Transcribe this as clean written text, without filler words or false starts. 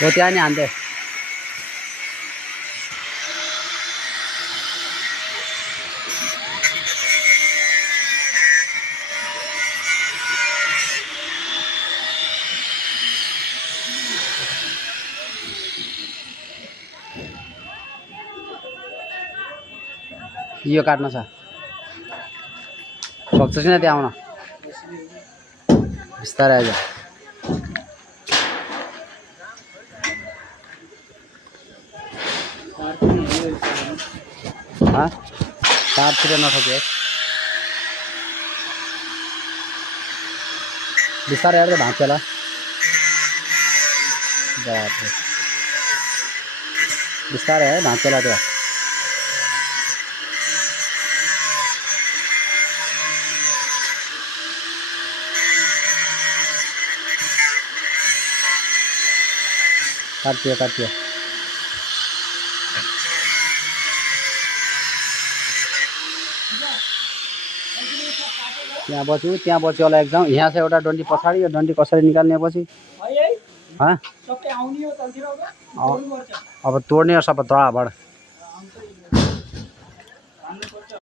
वो त्यहाँ नि हान्दै यो काट्न छ सक्छ किन त्यहाँ आउन बिस्तारै आइज तारतिर नठोक्यो बिस्तारै हेर्दै भाँच्यो होला बिस्तारै है भाँच्यो होला त्यो काट्यो काट्यो त्यहाँ बच्यो होला एक्जाम यहाँ चाहिँ एउटा डन्डी पछाडि यो डन्डी कसरी निकाल्ने पछि अब तोड्ने सब धडाभड